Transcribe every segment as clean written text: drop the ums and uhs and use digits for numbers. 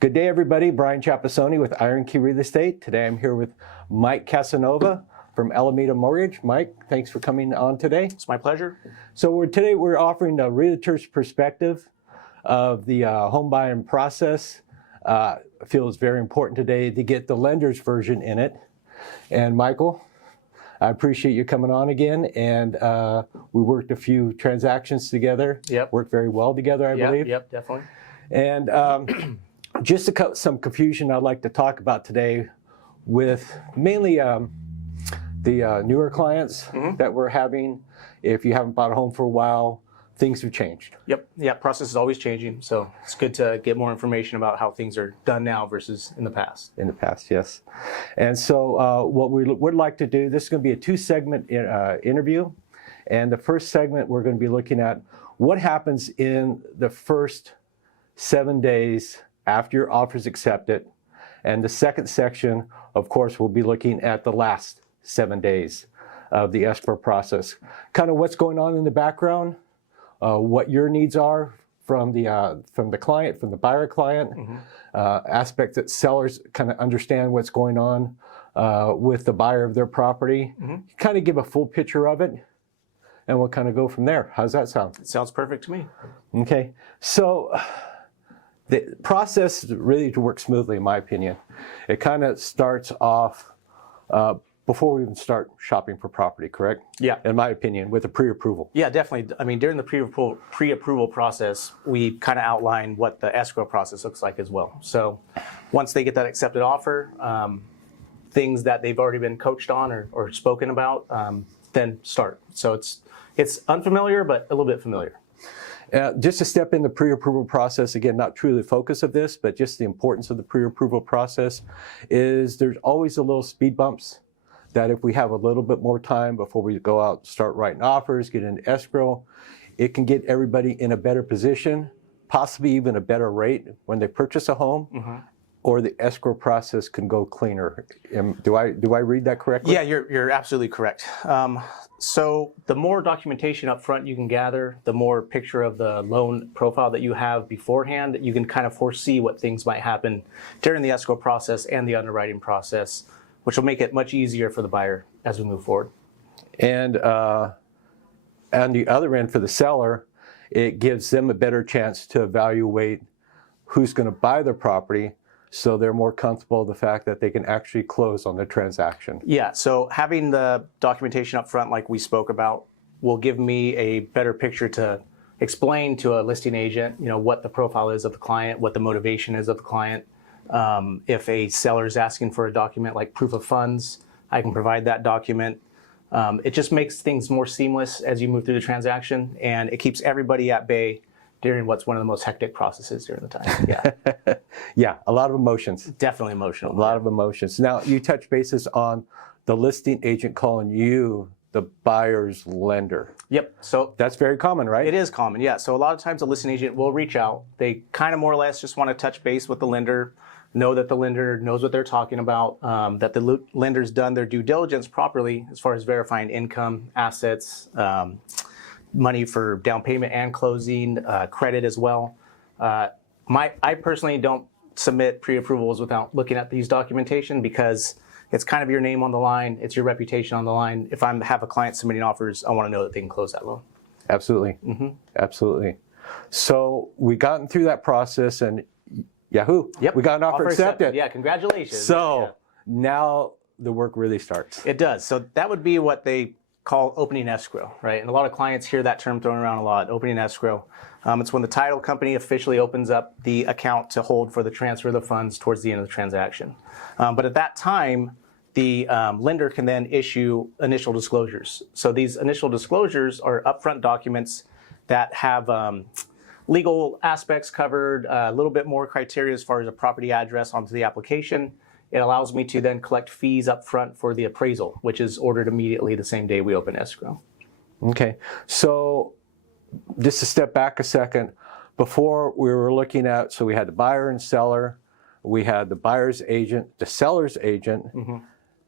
Good day, everybody. Bryan with Iron Key Real Estate. Today I'm here with Mike Casanova from Alameda Mortgage. Mike, thanks for coming on today. It's my pleasure. So today we're offering a realtor's perspective of the home buying process. I feel it's very important today to get the lender's version in it. And Michael, I appreciate you coming on again. And we worked a few transactions together. Yep. Worked very well together, I believe. Yep, definitely. And just to cut some confusion, I'd like to talk about today with mainly the newer clients that we're having. If you haven't bought a home for a while, things have changed. Yep, yeah, process is always changing. So it's good to get more information about how things are done now versus in the past. In the past, yes. And so what we would like to do, this is going to be a two-segment interview. And the first segment, we're going to be looking at what happens in the first 7 days after your offer is accepted. And the second section, of course, we'll be looking at the last 7 days of the escrow process. Kind of what's going on in the background, what your needs are from the client, from the buyer client, aspects that sellers kind of understand what's going on with the buyer of their property. Kind of give a full picture of it, and we'll kind of go from there. How's that sound? It sounds perfect to me. Okay, so the process really to work smoothly, in my opinion. It kind of starts off before we even start shopping for property, correct? Yeah. In my opinion, with a pre-approval. Yeah, definitely. I mean, during the pre-approval process, we kind of outline what the escrow process looks like as well. So once they get that accepted offer, things that they've already been coached on or spoken about, then start. So it's unfamiliar, but a little bit familiar. Just to step in the pre-approval process, again, not truly the focus of this, but just the importance of the pre-approval process is there's always a little speed bumps that if we have a little bit more time before we go out, start writing offers, get into escrow, it can get everybody in a better position, possibly even a better rate when they purchase a home, or the escrow process can go cleaner. Do I read that correctly? Yeah, you're absolutely correct. So the more documentation up front you can gather, the more picture of the loan profile that you have beforehand, you can kind of foresee what things might happen during the escrow process and the underwriting process, which will make it much easier for the buyer as we move forward. And on the other end, for the seller, it gives them a better chance to evaluate who's going to buy their property, so they're more comfortable with the fact that they can actually close on the transaction. Yeah, so having the documentation up front like we spoke about will give me a better picture to explain to a listing agent, what the profile is of the client, what the motivation is of the client. If a seller is asking for a document like proof of funds, I can provide that document. It just makes things more seamless as you move through the transaction, and it keeps everybody at bay during what's one of the most hectic processes during the time. Yeah. Yeah, a lot of emotions. Definitely emotional. A lot of emotions. Now, you touch bases on the listing agent calling you the buyer's lender. Yep. So that's very common, right? It is common, yeah. So a lot of times a listing agent will reach out. They kind of more or less just want to touch base with the lender, know that the lender knows what they're talking about, that the lender's done their due diligence properly as far as verifying income, assets, money for down payment and closing, credit as well. I personally don't submit pre-approvals without looking at these documentation because it's kind of your name on the line, it's your reputation on the line. If I have a client submitting offers, I want to know that they can close that loan. Absolutely, absolutely. So we gotten through that process and Yahoo! Yep. We got an offer accepted. Yeah, congratulations. So now the work really starts. It does. So that would be what they call opening escrow, right? And a lot of clients hear that term thrown around a lot, opening escrow. It's when the title company officially opens up the account to hold for the transfer of the funds towards the end of the transaction. But at that time, the lender can then issue initial disclosures. So these initial disclosures are upfront documents that have legal aspects covered, a little bit more criteria as far as a property address onto the application. It allows me to then collect fees up front for the appraisal, which is ordered immediately the same day we open escrow. Okay, so just to step back a second, before we were looking at, so we had the buyer and seller, we had the buyer's agent, the seller's agent,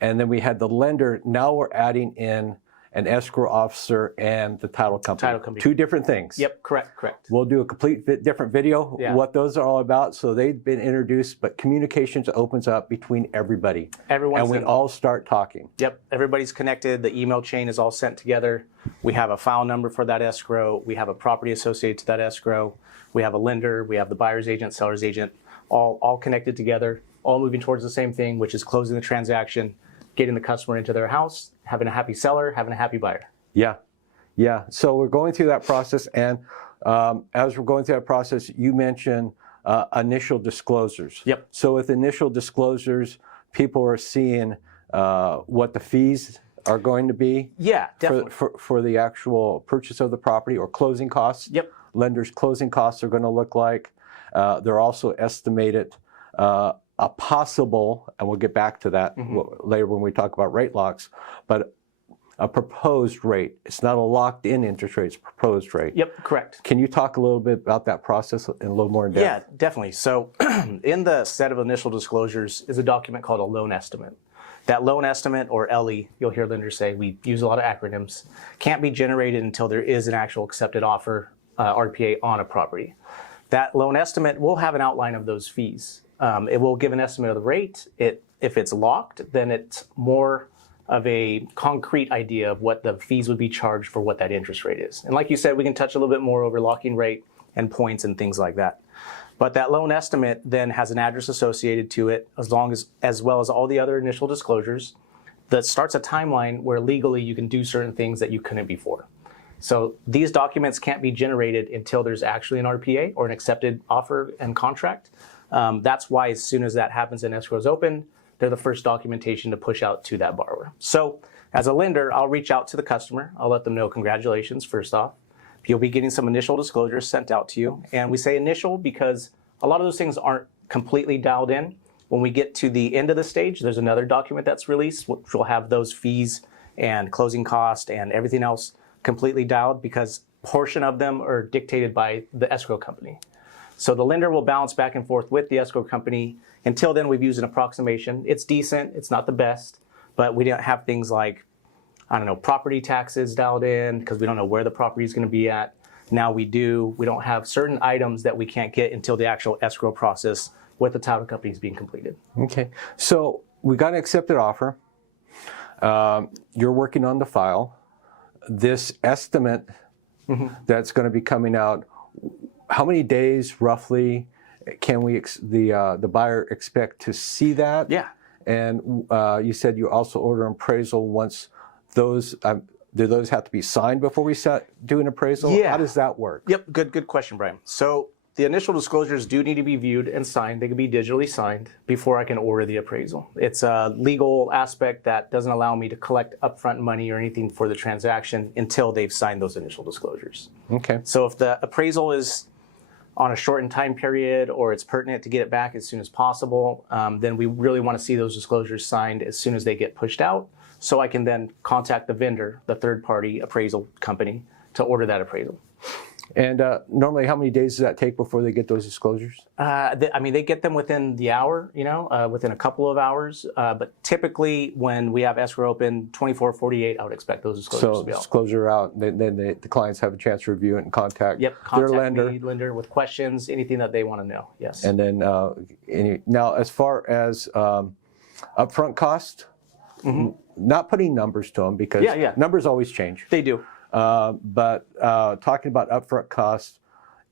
and then we had the lender. Now we're adding in an escrow officer and the title company. Title company. Two different things. Yep, correct. We'll do a complete different video, what those are all about. So they've been introduced, but communications opens up between everybody. Everyone's and we all start talking. Yep, everybody's connected. The email chain is all sent together. We have a file number for that escrow. We have a property associated to that escrow. We have a lender. We have the buyer's agent, seller's agent, all connected together, all moving towards the same thing, which is closing the transaction, getting the customer into their house, having a happy seller, having a happy buyer. Yeah. So we're going through that process, and as we're going through that process, you mentioned initial disclosures. Yep. So with initial disclosures, people are seeing what the fees are going to be. Yeah, definitely. For the actual purchase of the property or closing costs. Yep. Lenders' closing costs are going to look like. They're also estimated a possible, and we'll get back to that later when we talk about rate locks, but a proposed rate. It's not a locked in interest rate, it's a proposed rate. Yep, correct. Can you talk a little bit about that process in a little more in depth? Yeah, definitely. So in the set of initial disclosures is a document called a loan estimate. That loan estimate, or LE, you'll hear lenders say, we use a lot of acronyms, can't be generated until there is an actual accepted offer, RPA, on a property. That loan estimate will have an outline of those fees. It will give an estimate of the rate. If it's locked, then it's more of a concrete idea of what the fees would be charged for what that interest rate is. And like you said, we can touch a little bit more over locking rate and points and things like that. But that loan estimate then has an address associated to it, as well as all the other initial disclosures, that starts a timeline where legally you can do certain things that you couldn't before. So these documents can't be generated until there's actually an RPA or an accepted offer and contract. That's why as soon as that happens and escrow is open, they're the first documentation to push out to that borrower. So as a lender, I'll reach out to the customer. I'll let them know, congratulations, first off. You'll be getting some initial disclosures sent out to you. And we say initial because a lot of those things aren't completely dialed in. When we get to the end of the stage, there's another document that's released, which will have those fees and closing cost and everything else completely dialed, because portion of them are dictated by the escrow company. So the lender will bounce back and forth with the escrow company. Until then, we've used an approximation. It's decent, it's not the best, but we don't have things like, I don't know, property taxes dialed in because we don't know where the property is going to be at. Now we do. We don't have certain items that we can't get until the actual escrow process with the title company is being completed. Okay, so we got an accepted offer. You're working on the file. This estimate that's going to be coming out, how many days roughly can the buyer expect to see that? Yeah. And you said you also order an appraisal once those, do those have to be signed before we do an appraisal? Yeah. How does that work? Yep, good question, Brian. So the initial disclosures do need to be viewed and signed. They can be digitally signed before I can order the appraisal. It's a legal aspect that doesn't allow me to collect upfront money or anything for the transaction until they've signed those initial disclosures. Okay. So if the appraisal is on a shortened time period or it's pertinent to get it back as soon as possible, then we really want to see those disclosures signed as soon as they get pushed out, so I can then contact the vendor, the third-party appraisal company, to order that appraisal. And normally, how many days does that take before they get those disclosures? They get them within the hour, within a couple of hours. But typically, when we have escrow open, 24, 48, I would expect those disclosures to be out. So disclosure out, then the clients have a chance to review it and contact their lender with questions, anything that they want to know. Yes. And then now, as far as upfront cost, not putting numbers to them because numbers always change. They do. But talking about upfront costs,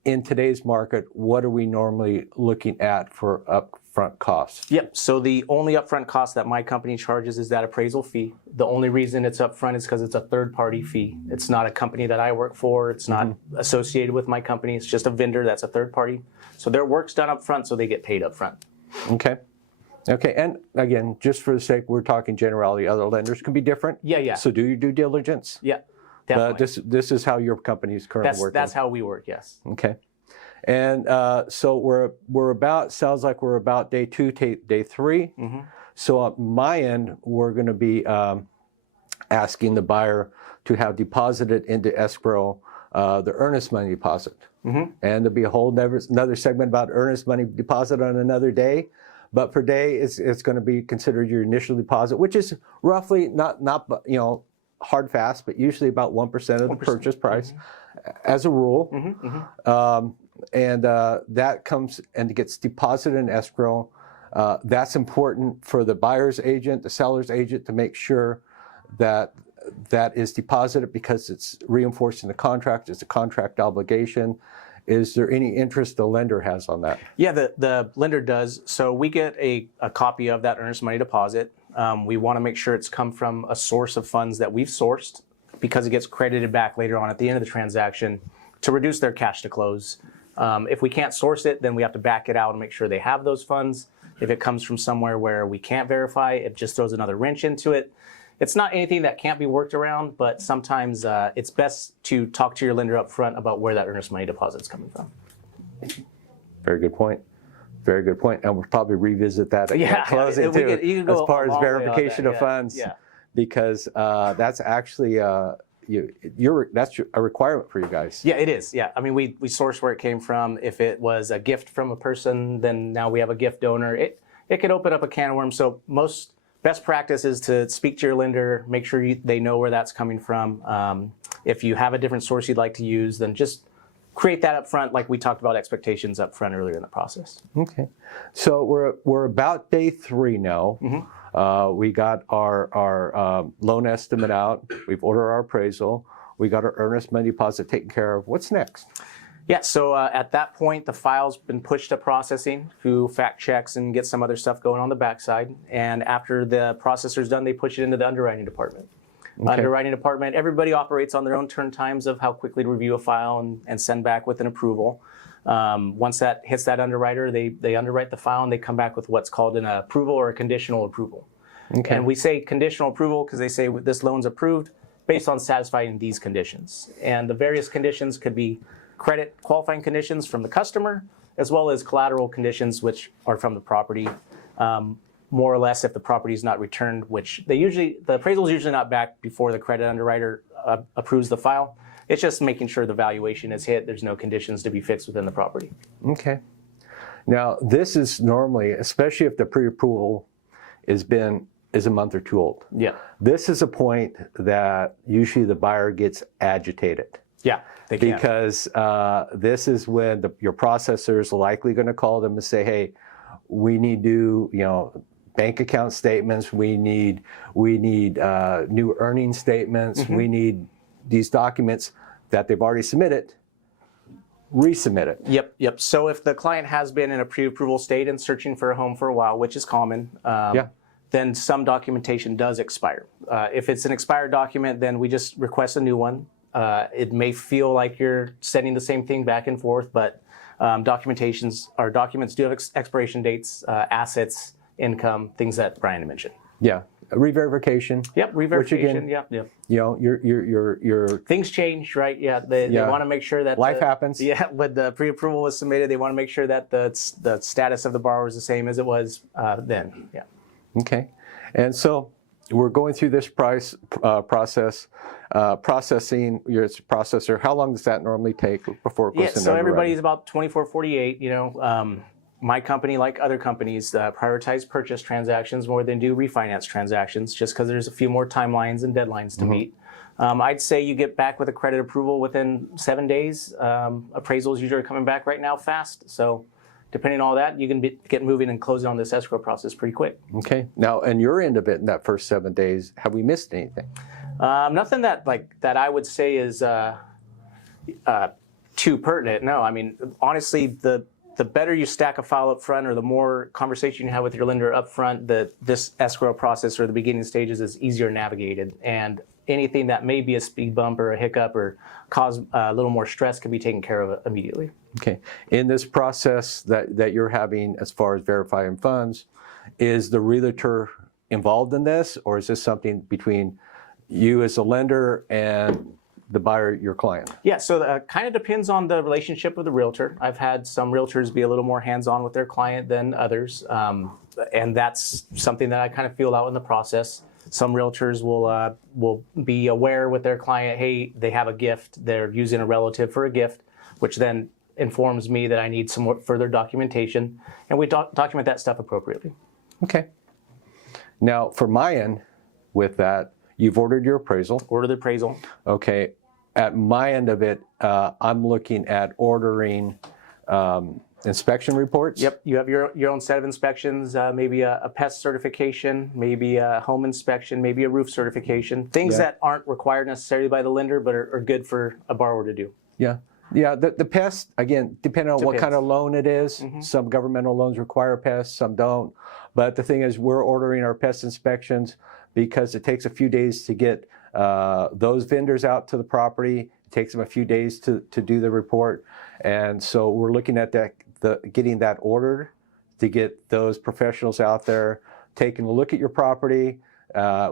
in today's market, what are we normally looking at for upfront costs? Yep. So the only upfront cost that my company charges is that appraisal fee. The only reason it's upfront is because it's a third-party fee. It's not a company that I work for. It's not associated with my company. It's just a vendor that's a third party. So their work's done upfront, so they get paid upfront. Okay. Okay, and again, just for the sake, we're talking generality. Other lenders can be different. Yeah. So do your due diligence. Yeah, definitely. But this is how your company is currently working. That's how we work. Yes. Okay, and so we're about, sounds like we're about day 2, day 3. So on my end, we're going to be asking the buyer to have deposited into escrow the earnest money deposit, and there'll be a whole another segment about earnest money deposit on another day. But per day, it's going to be considered your initial deposit, which is roughly not hard fast, but usually about 1% of the purchase price as a rule. And that comes and gets deposited in escrow. That's important for the buyer's agent, the seller's agent, to make sure that that is deposited because it's reinforcing the contract. It's a contract obligation. Is there any interest the lender has on that? Yeah, the lender does. So we get a copy of that earnest money deposit. We want to make sure it's come from a source of funds that we've sourced, because it gets credited back later on at the end of the transaction to reduce their cash to close. If we can't source it, then we have to back it out and make sure they have those funds. If it comes from somewhere where we can't verify, it just throws another wrench into it. It's not anything that can't be worked around, but sometimes it's best to talk to your lender up front about where that earnest money deposit is coming from. Very good point. Very good point. And we'll probably revisit that at closing too, as far as verification of funds, because that's actually that's a requirement for you guys. Yeah, it is. Yeah, I mean, we source where it came from. If it was a gift from a person, then now we have a gift donor. It could open up a can of worms. So best practice is to speak to your lender, make sure they know where that's coming from. If you have a different source you'd like to use, then just create that up front, like we talked about expectations up front earlier in the process. Okay, so we're about day 3 now. We got our loan estimate out. We've ordered our appraisal. We got our earnest money deposit taken care of. What's next? Yeah, so at that point, the file's been pushed to processing through fact checks and get some other stuff going on the backside. And after the processor's done, they push it into the underwriting department. Okay. Underwriting department, everybody operates on their own turn times of how quickly to review a file and send back with an approval. Once that hits that underwriter, they underwrite the file and they come back with what's called an approval or a conditional approval. Okay. And we say conditional approval because they say this loan's approved based on satisfying these conditions. And the various conditions could be credit qualifying conditions from the customer, as well as collateral conditions, which are from the property. More or less, if the property is not returned, which the appraisal is usually not back before the credit underwriter approves the file. It's just making sure the valuation is hit. There's no conditions to be fixed within the property. Okay. Now, this is normally, especially if the pre-approval is a month or 2 old. Yeah. This is a point that usually the buyer gets agitated. Yeah, they can. Because this is when your processor is likely going to call them and say, hey, we need to, bank account statements, we need new earning statements, we need these documents that they've already submitted, resubmit it. Yep. So if the client has been in a pre-approval state and searching for a home for a while, which is common, then some documentation does expire. If it's an expired document, then we just request a new one. It may feel like you're sending the same thing back and forth, but documents do have expiration dates, assets, income, things that Bryan mentioned. Yeah, re-verification. Yep, re-verification. Which again, yep. Your things change, right? Yeah, they want to make sure that life happens. Yeah, when the pre-approval was submitted, they want to make sure that the status of the borrower is the same as it was then. Yeah. Okay, and so we're going through this processing your processor. How long does that normally take before it goes into so everybody's about 24, 48. My company, like other companies, prioritize purchase transactions more than do refinance transactions, just because there's a few more timelines and deadlines to meet. I'd say you get back with a credit approval within 7 days. Appraisals usually are coming back right now fast, so depending on all that, you can get moving and closing on this escrow process pretty quick. Okay. Now, and your end of it in that first 7 days, have we missed anything? Nothing that I would say is too pertinent. No, I mean, honestly, the better you stack a file up front, or the more conversation you have with your lender up front, this escrow process or the beginning stages is easier navigated. And anything that may be a speed bump or a hiccup or cause a little more stress can be taken care of immediately. Okay. In this process that you're having as far as verifying funds, is the realtor involved in this, or is this something between you as a lender and the buyer, your client? Yeah, so it kind of depends on the relationship with the realtor. I've had some realtors be a little more hands-on with their client than others, and that's something that I kind of feel out in the process. Some realtors will be aware with their client, hey, they have a gift, they're using a relative for a gift, which then informs me that I need some more further documentation, and we document that stuff appropriately. Okay. Now, for my end, with that, You've ordered your appraisal. Order the appraisal. Okay. At my end of it, I'm looking at ordering inspection reports. Yep, you have your own set of inspections, maybe a pest certification, maybe a home inspection, maybe a roof certification, things that aren't required necessarily by the lender, but are good for a borrower to do. Yeah. Yeah, the pest, again, depending on what kind of loan it is, some governmental loans require pests, some don't. But the thing is, we're ordering our pest inspections because it takes a few days to get those vendors out to the property. It takes them a few days to do the report. And so we're looking at that, getting that ordered to get those professionals out there, taking a look at your property.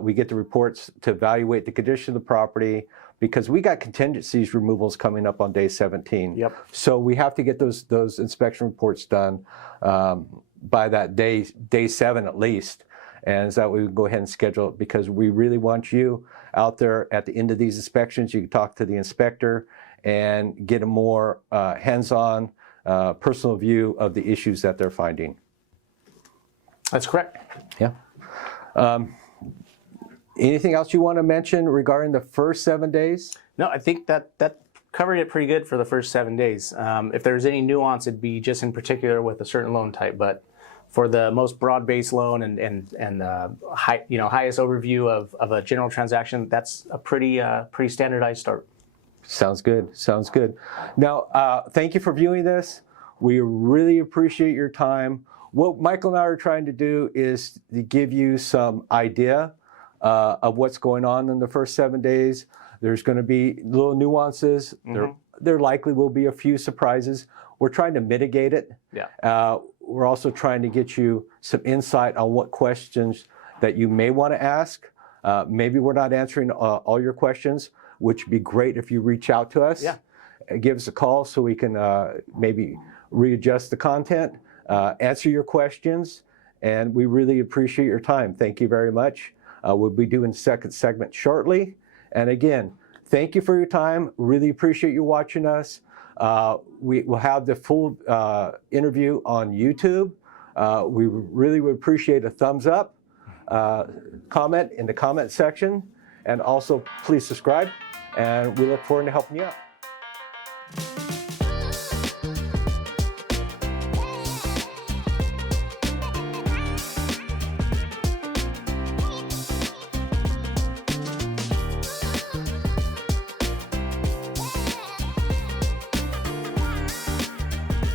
We get the reports to evaluate the condition of the property, because we got contingencies removals coming up on day 17. Yep. So we have to get those inspection reports done by that day 7 at least. And so we can go ahead and schedule it, because we really want you out there at the end of these inspections. You can talk to the inspector and get a more hands-on, personal view of the issues that they're finding. That's correct. Yeah. Anything else you want to mention regarding the first 7 days? No, I think that covered it pretty good for the first 7 days. If there's any nuance, it'd be just in particular with a certain loan type. But for the most broad-based loan and highest overview of a general transaction, that's a pretty standardized start. Sounds good. Sounds good. Now, thank you for viewing this. We really appreciate your time. What Michael and I are trying to do is to give you some idea of what's going on in the first 7 days. There's going to be little nuances. There likely will be a few surprises. We're trying to mitigate it. Yeah. We're also trying to get you some insight on what questions that you may want to ask. Maybe we're not answering all your questions, which would be great if you reach out to us. Yeah. Give us a call so we can maybe readjust the content, answer your questions, and we really appreciate your time. Thank you very much. We'll be doing the second segment shortly. And again, thank you for your time. Really appreciate you watching us. We will have the full interview on YouTube. We really would appreciate a thumbs up, comment in the comment section, and also please subscribe. And we look forward to helping you out.